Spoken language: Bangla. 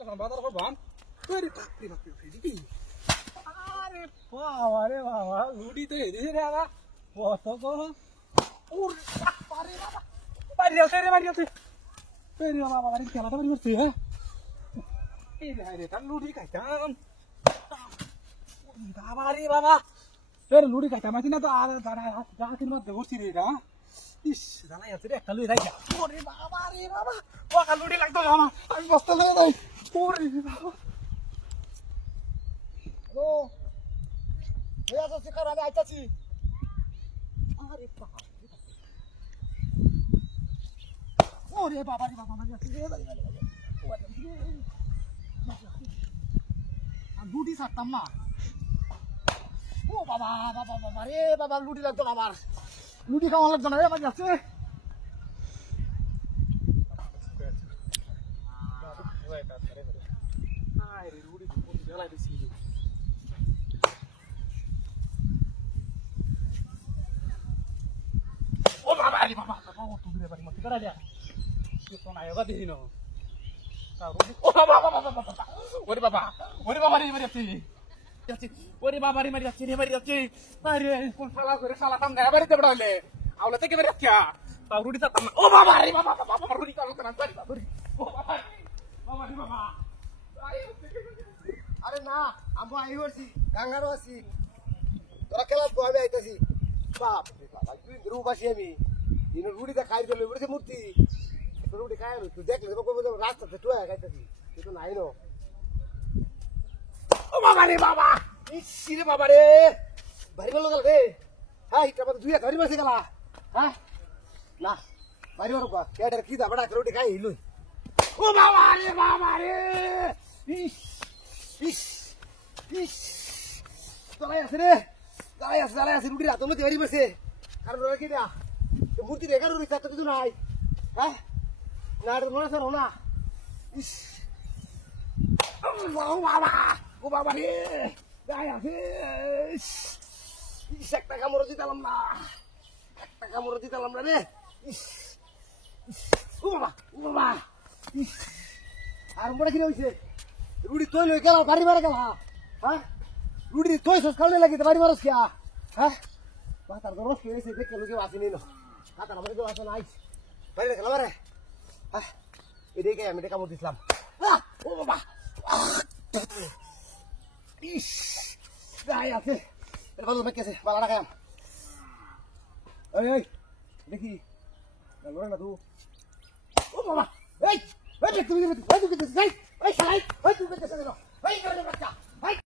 বাজার করবাম আরে বাপরে বাপরে ফেরি আরে বাবা রে বাবা লুডি তো এদিকে রে বাবা কত গো ওর বাবারে বাবা বাড়ি আছে রে বাড়ি আছে ফেরি বাবা বাড়ি খেলাটা বাড়ি করছে হ্যাঁ এই রে তার লুডি খাইতাম বাবা রে বাবা এর লুডি খাইতাম আছি না তো আর গা কিনবা দেবছি রে এটা ইস জানাই আছে রে একটা লুই রাখা ওরে বাবা রে বাবা ওকা লুডি লাগতো আমার আমি বসতে লাগে নাই ওরে বাবা হ্যালো হয়ে যাচ্ছে কারণ আমি আইতাছি আরে বাবা ওরে বাবা রে বাবা মারি আছে রে লুডি ছাড়তাম না ও বাবা বাবা বাবা রে বাবা লুডি লাগতো না আমার লুডি খাওয়া লাগতো না রে আমার যাচ্ছে ও বাবা রে বাবা ও তুমি রে বাড়ি মতে করা যা তো না এগা দিনো ও বাবা বাবা বাবা ওরে বাবা রে মারি আছে ওরে বাবা রে মারি আছে আরে কোন শালা করে শালা কাম গায় বাড়িতে বড়াইলে আওলা থেকে মারি আছে তাও রুডি তাতাম ও বাবা রে বাবা বাবা রুডি কালো কেন বাড়ি বাবা ও বাবা রে বাবা আরে না আমি আই হচ্ছি গাঙ্গারও আছি তোরা খেলা আমি আইতাছি বাপ রে বাবা তুই রুবাসি আমি রুডিটা খাই দিলে রুড়ি মূর্তি রুটি খাই তুই দেখলে রাস্তাতে টুয়া খাইতাছি তুই তো নাই ও বাবা রে বাবা ইসি রে বাবা রে বাড়ি বলো গেল রে হ্যাঁ এটা মতো দুই ঘড়ি বসে গেলা হ্যাঁ না বাড়ি বলো বা কেটার কি দা বড়া রুটি খাই লই ও বাবা রে ইস ইস ইস দাঁড়াই আছে রুটি রাত মধ্যে বাড়ি বসে কারণ ওরা কি দেয়া মূর্তি রেখা রুটি তো কিছু নাই হ্যাঁ না মনে আছে না ইস ও বাবা রে দাঁড়াই আছে ইস একটা কামড় দিতাম না রে ইস ও বাবা ইস আর মনে কিনে হয়েছে রুটি তৈ লই গেল বাড়ি মারা গেল হ্যাঁ রুটি তৈ সস খাওয়ালে লাগে বাড়ি মারস কিয়া হ্যাঁ মাথার গরম হয়েছে দেখে লোকে আসেনি না কাতার আমাদের কেউ আসে নাই বাড়ি গেল মারে হ্যাঁ এদিকে আমি এটা কামড় দিছিলাম ও বাবা ইস গাই আছে ভালো মেকেছে বালা রাখাম এই দেখি না তুই ও বাবা এই তুমি